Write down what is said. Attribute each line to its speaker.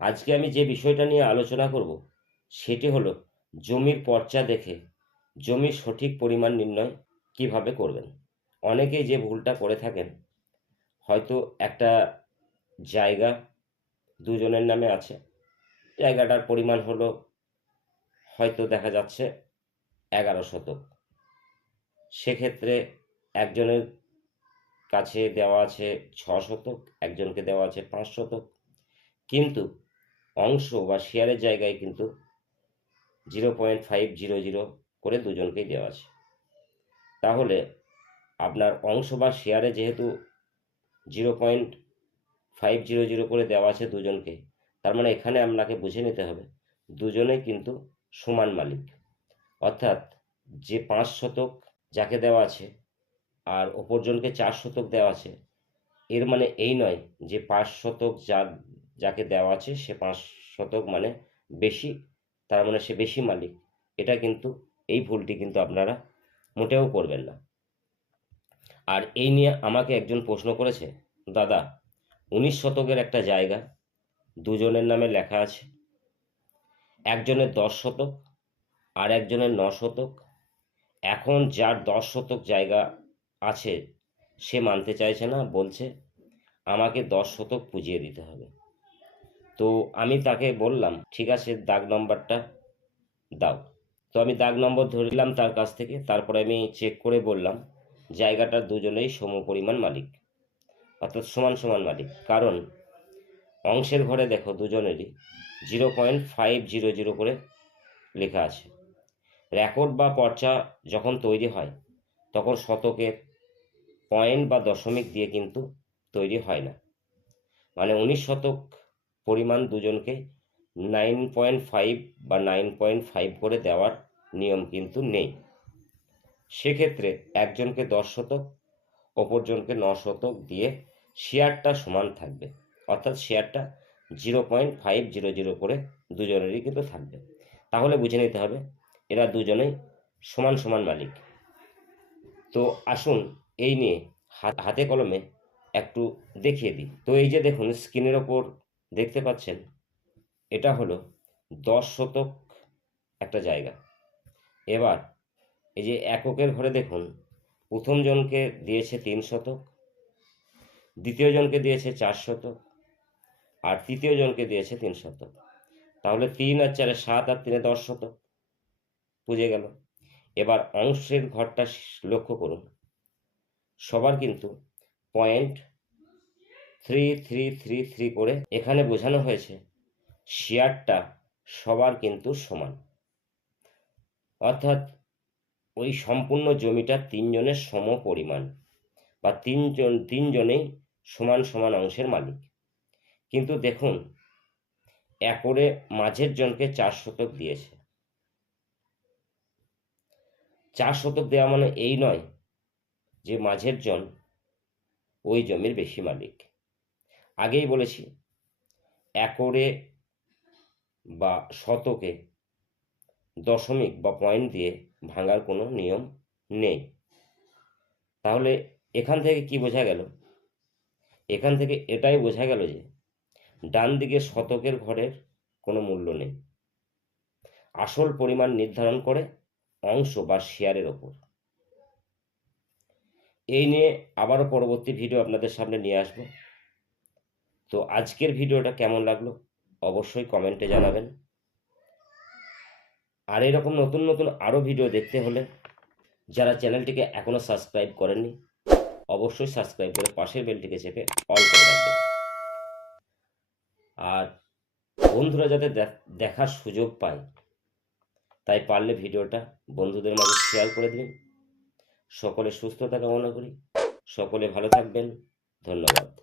Speaker 1: আজকে আমি যে বিষয়টা নিয়ে আলোচনা করব, সেটি হলো জমির পর্চা দেখে জমির সঠিক পরিমাণ নির্ণয় কীভাবে করবেন। অনেকেই যে ভুলটা করে থাকেন, হয়তো একটা জায়গা দুজনের নামে আছে, জায়গাটার পরিমাণ হলো হয়তো দেখা যাচ্ছে এগারো শতক। সেক্ষেত্রে একজনের কাছে দেওয়া আছে ছ শতক, একজনকে দেওয়া আছে পাঁচ শতক। কিন্তু অংশ বা শেয়ারের জায়গায় কিন্তু zero point five zero zero করে দুজনকেই দেওয়া আছে। তাহলে আপনার অংশ বা শেয়ারে যেহেতু zero point five zero zero করে দেওয়া আছে দুজনকে, তার মানে এখানে আপনাকে বুঝে নিতে হবে, দুজনেই কিন্তু সমান মালিক। অর্থাৎ যে পাঁচ শতক যাকে দেওয়া আছে আর অপরজনকে চার শতক দেওয়া আছে, এর মানে এই নয় যে পাঁচ শতক যার যাকে দেওয়া আছে সে পাঁচ শতক মানে বেশি, তার মানে সে বেশি মালিক। এটা কিন্তু, এই ভুলটি কিন্তু আপনারা মোটেও করবেন না। আর এই নিয়ে আমাকে একজন প্রশ্ন করেছে, দাদা, উনিশ শতকের একটা জায়গা, দুজনের নামে লেখা আছে। একজনের দশ শতক, আর একজনের ন শতক। এখন যার দশ শতক জায়গা আছে, সে মানতে চাইছে না, বলছে, আমাকে দশ শতক পুজিয়ে দিতে হবে। তো আমি তাকে বললাম, ঠিক আছে, দাগ নম্বরটা দাও। তো আমি দাগ নম্বর ধরলাম তার কাছ থেকে, তারপরে আমি চেক করে বললাম জায়গাটার দুজনেই সম পরিমাণ মালিক, অর্থাৎ সমান সমান মালিক। কারণ অংশের ঘরে দেখো দুজনেরই zero point five zero zero করে লেখা আছে। রেকর্ড বা পর্চা যখন তৈরি হয়, তখন শতকের পয়েন্ট বা দশমিক দিয়ে কিন্তু তৈরি হয় না। মানে উনিশ শতক পরিমাণ দুজনকে নাইন পয়েন্ট ফাইভ বা নাইন পয়েন্ট ফাইভ করে দেওয়ার নিয়ম কিন্তু নেই। সেক্ষেত্রে একজনকে দশ শতক, অপরজনকে ন শতক দিয়ে শেয়ারটা সমান থাকবে। অর্থাৎ শেয়ারটা zero point five zero zero করে দুজনেরই কিন্তু থাকবে। তাহলে বুঝে নিতে হবে, এরা দুজনেই সমান সমান মালিক। তো আসুন এই নিয়ে হাত- কলমে একটু দেখিয়ে দিই। তো এই যে দেখুন স্ক্রিনের ওপর দেখতে পাচ্ছেন, এটা হলো দশ শতক একটা জায়গা। এবার এই যে এককের ঘরে দেখুন, প্রথম জনকে দিয়েছে তিন শতক, দ্বিতীয় জনকে দিয়েছে চার শতক, আর তৃতীয় জনকে দিয়েছে তিন শতক। তাহলে তিন আর চারে সাত আর তিনে দশ শতক, বুঝে গেল। এবার অংশের ঘরটা লক্ষ্য করুন, সবার কিন্তু point three three three three করে এখানে বোঝানো হয়েছে শেয়ারটা সবার কিন্তু সমান। অর্থাৎ ওই সম্পূর্ণ জমিটা তিনজনের সম পরিমাণ বা তিনজন, তিনজনেই সমান সমান অংশের মালিক। কিন্তু দেখুন, একরে মাঝের জনকে চার শতক দিয়েছে। চার শতক দেওয়া মানে এই নয় যে মাঝের জন ওই জমির বেশি মালিক। আগেই বলেছি, একরে বা শতকে দশমিক বা পয়েন্ট দিয়ে ভাঙার কোনো নিয়ম নেই। তাহলে এখান থেকে কি বোঝা গেল? এখান থেকে এটাই বোঝা গেল যে ডান দিকে শতকের ঘরের কোনো মূল্য নেই। আসল পরিমাণ নির্ধারণ করে অংশ বা শেয়ারের ওপর। এই নিয়ে আবারও পরবর্তী ভিডিও আপনাদের সামনে নিয়ে আসব। তো আজকের ভিডিওটা কেমন লাগল? অবশ্যই কমেন্টে জানাবেন। আর এরকম নতুন নতুন আরও ভিডিও দেখতে হলে যারা চ্যানেলটিকে এখনও সাবস্ক্রাইব করেননি, অবশ্যই সাবস্ক্রাইব করে পাশের বেলটিকে চেপে অল করে রাখবেন। আর বন্ধুরা যাতে দেখ- দেখার সুযোগ পায়, তাই পারলে ভিডিওটা বন্ধুদের মাঝে শেয়ার করে দিন। সকলে সুস্থতা কামনা করি। সকলে ভালো থাকবেন। ধন্যবাদ।